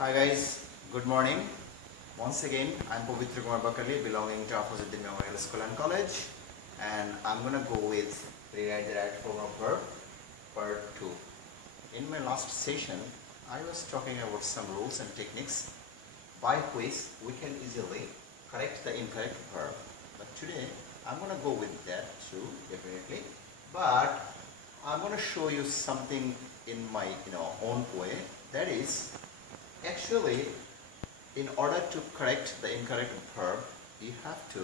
Hi guys, good morning. Once again, I'm Pavitra Kumar Bakali, belonging to Opposite Memorial School and College, and I'm gonna go with rewrite the right form of verb part 2. In my last session, I was talking about some rules and techniques by which we can easily correct the incorrect verb. But today, I'm gonna go with that too, definitely. But I'm gonna show you something in my own way. That is, actually, in order to correct the incorrect verb, you have to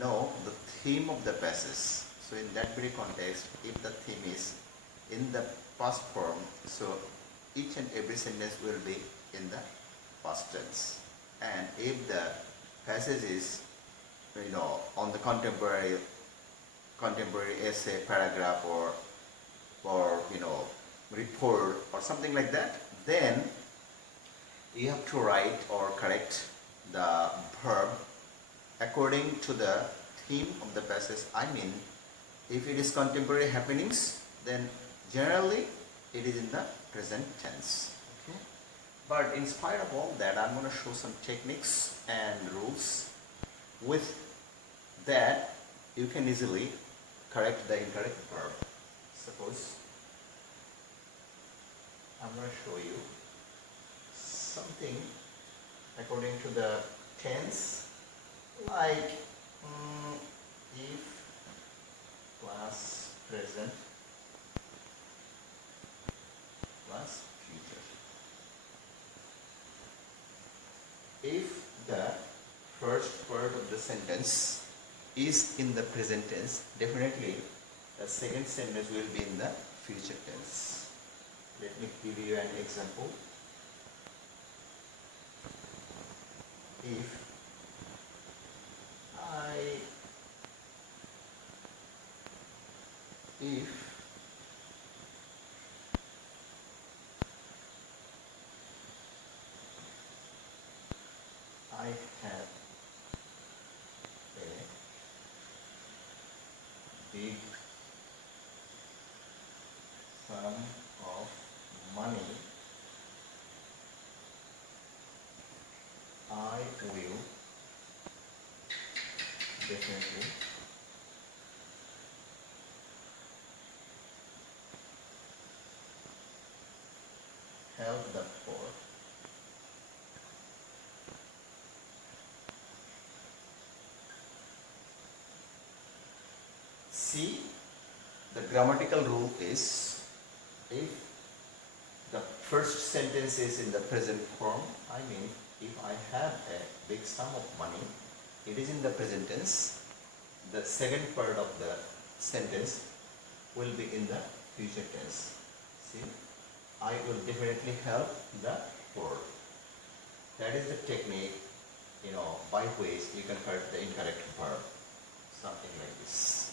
know the theme of the passage. So in that very context, if the theme is in the past form, so each and every sentence will be in the past tense. And if the passage is on the contemporary essay, paragraph, or report or something like that, then you have to write or correct the verb according to the theme of the passage. I mean, if it is contemporary happenings, then generally it is in the present tense. Okay? But in spite of all that, I'm going to show some techniques and rules. With that, you can easily correct the incorrect verb. Suppose I'm going to show you something according to the tense, like if plus present plus future. If the first part of the sentence is in the present tense, definitely the second sentence will be in the future tense. Let me give you an example. If I have a big sum of money, I will definitely help the poor. See, the grammatical rule is, if the first sentence is in the present form, I mean, if I have a big sum of money, it is in the present tense. The second part of the sentence will be in the future tense. See, I will definitely help the poor. That is the technique, by which you can correct the incorrect verb. Something like this.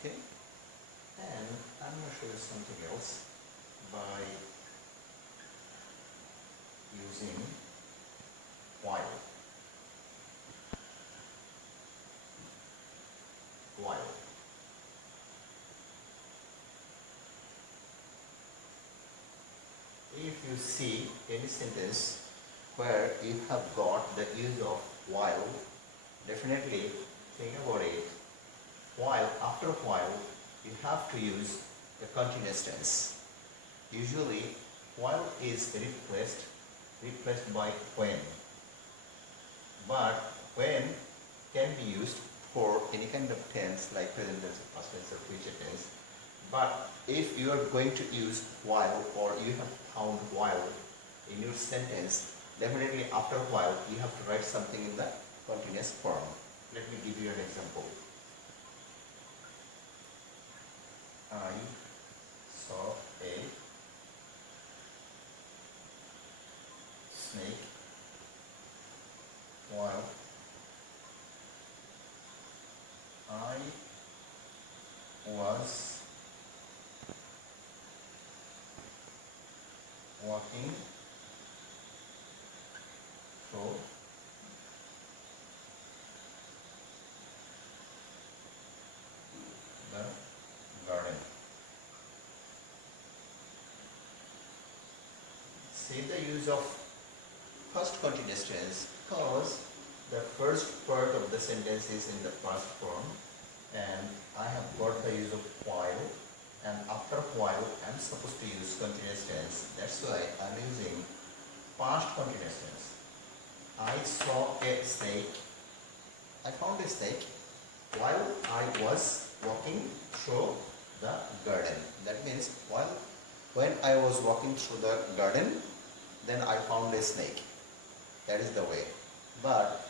Okay? And I'm going to show you something else by using while. While. If you see any sentence where you have got the use of while, definitely think about it. While, after a while, you have to use the continuous tense. Usually, while is replaced by when. But when can be used for any kind of tense like present tense, past tense, or future tense. But if you are going to use while, or you have found while in your sentence, definitely after a while you have to write something in the continuous form. Let me give you an example. I saw a snake while I was walking through the garden. See the use of first continuous tense because the first part of the sentence is in the past form and I have got the use of while, and after while I am supposed to use continuous tense. That's why I am using past continuous tense. I saw a snake. I found a snake while I was walking through the garden. That means when I was walking through the garden, then I found a snake. That is the way. But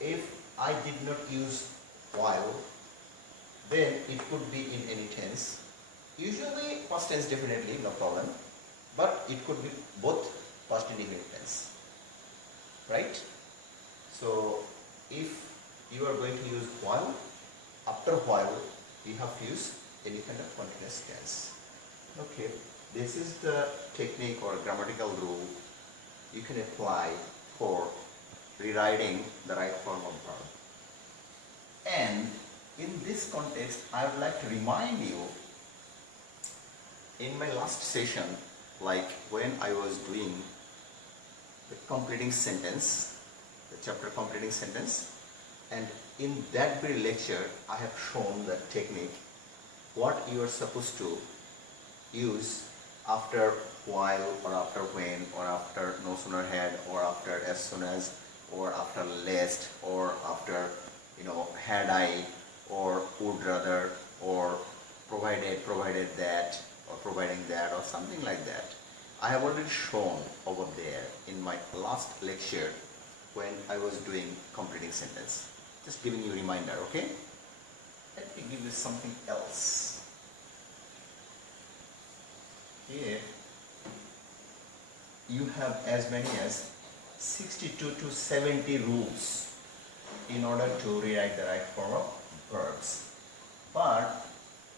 if I did not use while, then it could be in any tense. Usually past tense definitely, no problem. But it could be both past and indefinite tense. Right? So if you are going to use while, after while you have to use any kind of continuous tense. Okay, this is the technique or grammatical rule you can apply for rewriting the right form of verb. And in this context, I would like to remind you, in my last session, like when I was doing the completing sentence, the chapter completing sentence, and in that very lecture, I have shown the technique, what you are supposed to use after while, or after when, or after no sooner had, or after as soon as, or after lest, or after, had I, or would rather, or provided that, or providing that, or something like that. I have already shown over there in my last lecture when I was doing completing sentence. Just giving you a reminder, okay? Let me give you something else. Here, you have as many as 62 to 70 rules in order to rewrite the right form of verbs. But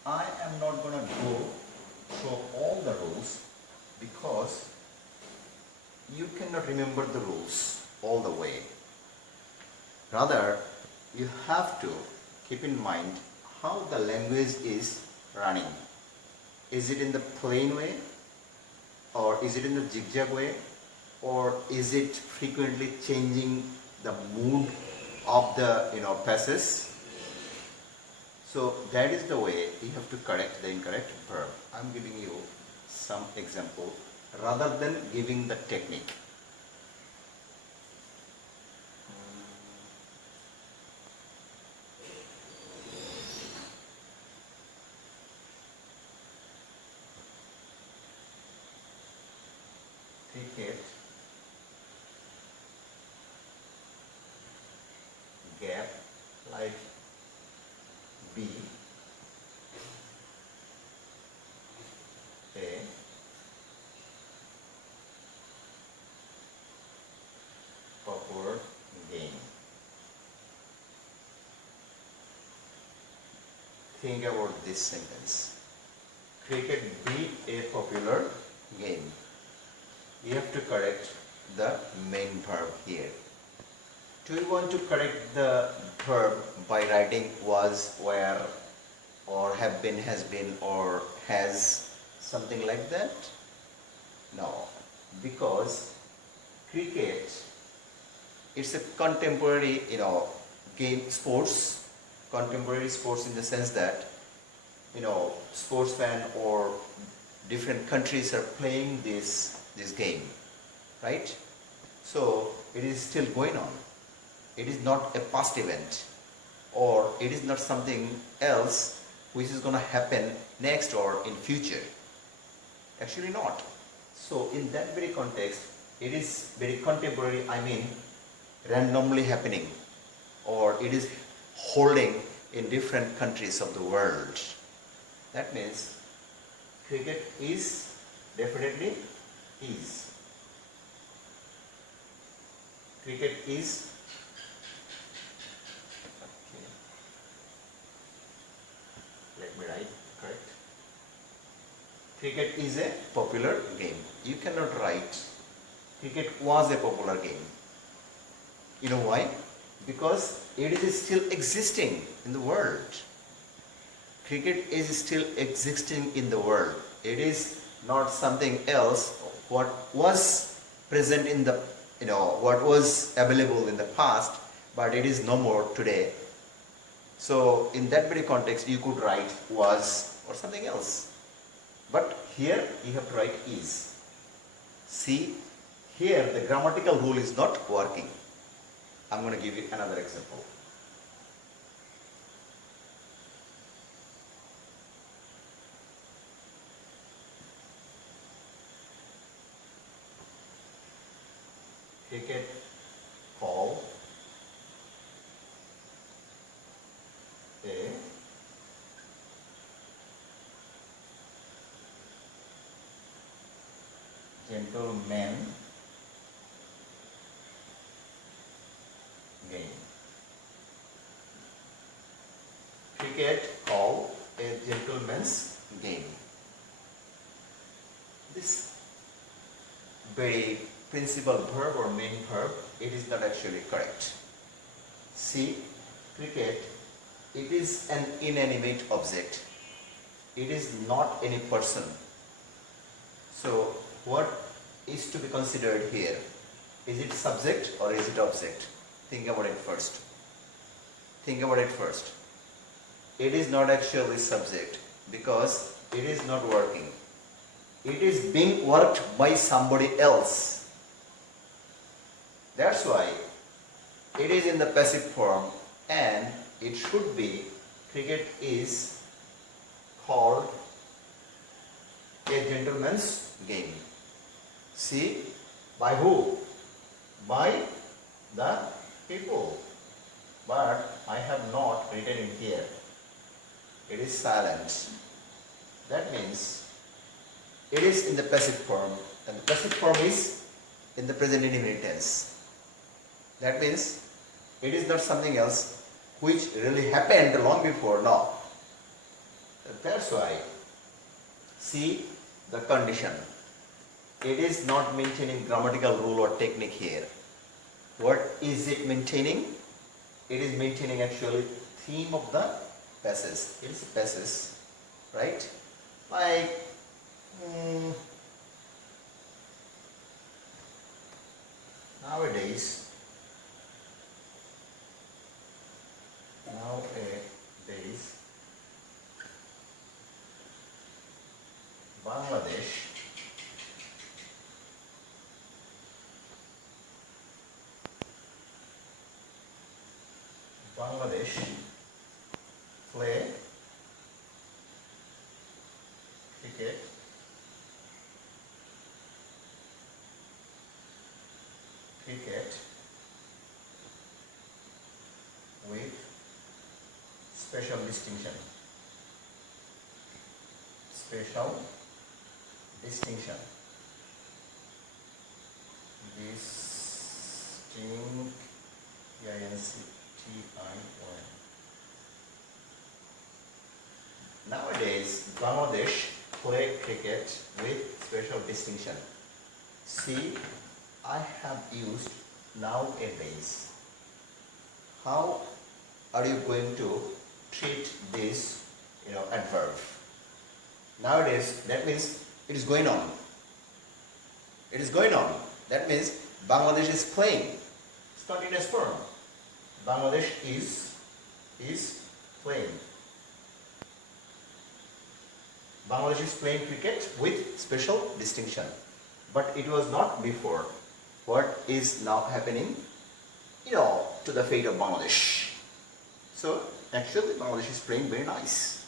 I am not going to go through all the rules because you cannot remember the rules all the way. Rather, you have to keep in mind how the language is running. Is it in the plain way, or is it in the zigzag way, or is it frequently changing the mood of the passage? So that is the way you have to correct the incorrect verb. I am giving you some example rather than giving the technique. Cricket, gap, like B, A, popular game. Think about this sentence. Cricket be a popular game. You have to correct the main verb here. Do you want to correct the verb by writing was, were, or have been, has been, or has, something like that? No, because cricket, it's a contemporary, game, sports, contemporary sports in the sense that, sportsmen or different countries are playing this game, right? So it is still going on. It is not a past event, or it is not something else which is going to happen next or in future. Actually not. So in that very context, it is very contemporary, I mean randomly happening, or it is holding in different countries of the world. That means cricket is definitely is. Cricket is. Okay. Let me write, correct. Cricket is a popular game. You cannot write cricket was a popular game. You know why? Because it is still existing in the world. Cricket is still existing in the world. It is not something else what was present in the what was available in the past, but it is no more today. So in that very context, you could write was or something else. But here you have to write is. See, here the grammatical rule is not working. I'm going to give you another example. Cricket call a gentleman game. Cricket call a gentleman's game. This very principal verb or main verb, it is not actually correct. See, cricket, it is an inanimate object. It is not any person. So what is to be considered here? Is it subject or is it object? Think about it first. Think about it first. It is not actually subject because it is not working. It is being worked by somebody else. That's why it is in the passive form and it should be cricket is called a gentleman's game. See, by who? By the people. But I have not written in here. It is silent. That means it is in the passive form and the passive form is in the present indefinite tense. That means it is not something else which really happened long before. No. That's why, see the condition. It is not maintaining grammatical rule or technique here. What is it maintaining? It is maintaining actually theme of the passage. It is a passage, right? Like nowadays Bangladesh play cricket with special distinction. Special distinction. Nowadays, Bangladesh play cricket with special distinction. See, I have used nowadays. How are you going to treat this, adverb? Nowadays, that means it is going on. It is going on. That means Bangladesh is playing. It's not in a form. Bangladesh is playing. Bangladesh is playing cricket with special distinction. But it was not before. What is now happening, to the fate of Bangladesh. So, actually Bangladesh is playing very nice.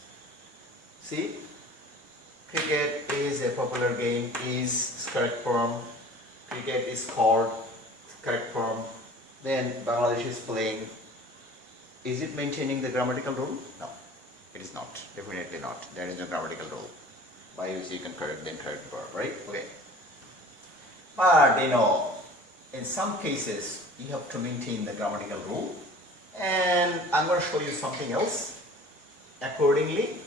See, cricket is a popular game, is correct form. Cricket is called correct form. Then Bangladesh is playing. Is it maintaining the grammatical rule? No, it is not. Definitely not. There is no grammatical rule by which you can correct the incorrect verb, right? Okay. But in some cases you have to maintain the grammatical rule, and I'm going to show you something else accordingly.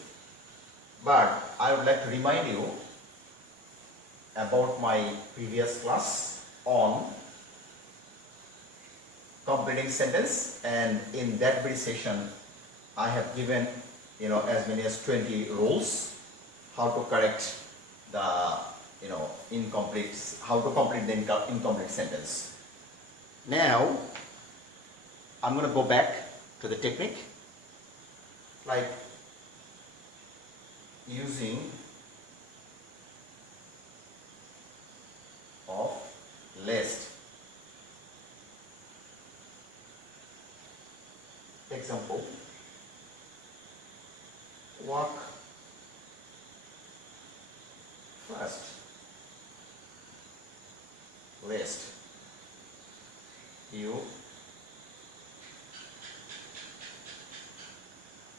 But I would like to remind you about my previous class on completing sentence, and in that very session I have given as many as 20 rules how to correct the incomplete, how to complete the incomplete sentence. Now I'm going to go back to the technique, like using of lest. Example, walk fast, lest you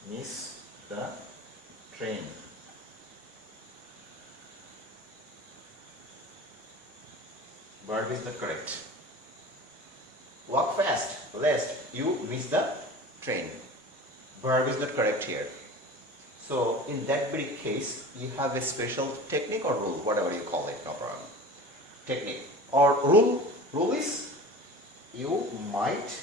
miss the train. Verb is not correct. Walk fast lest you miss the train. Verb is not correct here. So in that very case, you have a special technique or rule, whatever you call it, no problem. Technique or rule. Rule is you might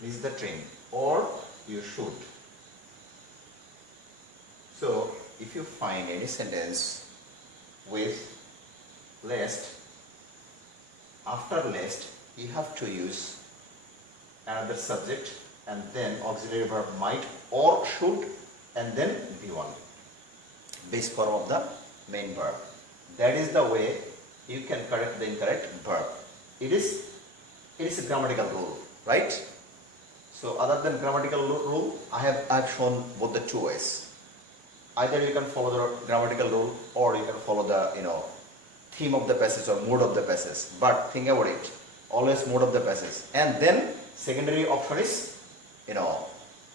miss the train or you should. So if you find any sentence with lest, after lest you have to use another subject and then auxiliary verb might or should and then be1, base form of the main verb. That is the way you can correct the incorrect verb. It is a grammatical rule, right? So other than grammatical rule, I have shown both the two ways. Either you can follow the grammatical rule or you can follow the theme of the passage or mood of the passage. But think about it, always mood of the passage, and then secondary option is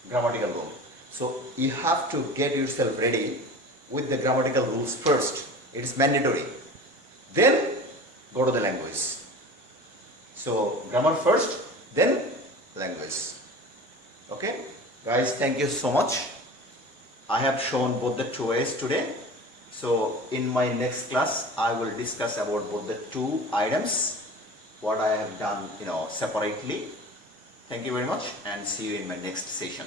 grammatical rule. So you have to get yourself ready with the grammatical rules first. It is mandatory. Then go to the language. So grammar first, then language. Okay, guys, thank you so much. I have shown both the two ways today. So in my next class, I will discuss about both the two items, what I have done separately. Thank you very much and see you in my next session.